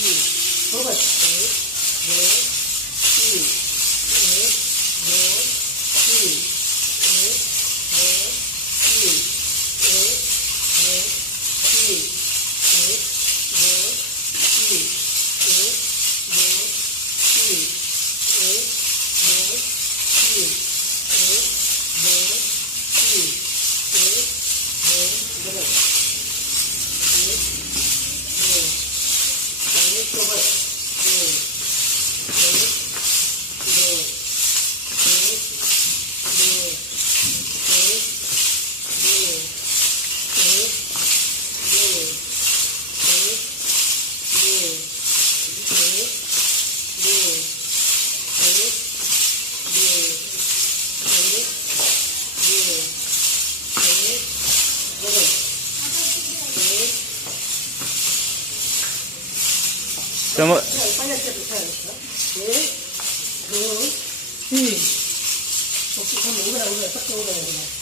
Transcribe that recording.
सोबत 1 2 3 समोर पहिल्याच्या पेक्षा 1 2 3 फक्त उभं राहा फक्त उभं राहा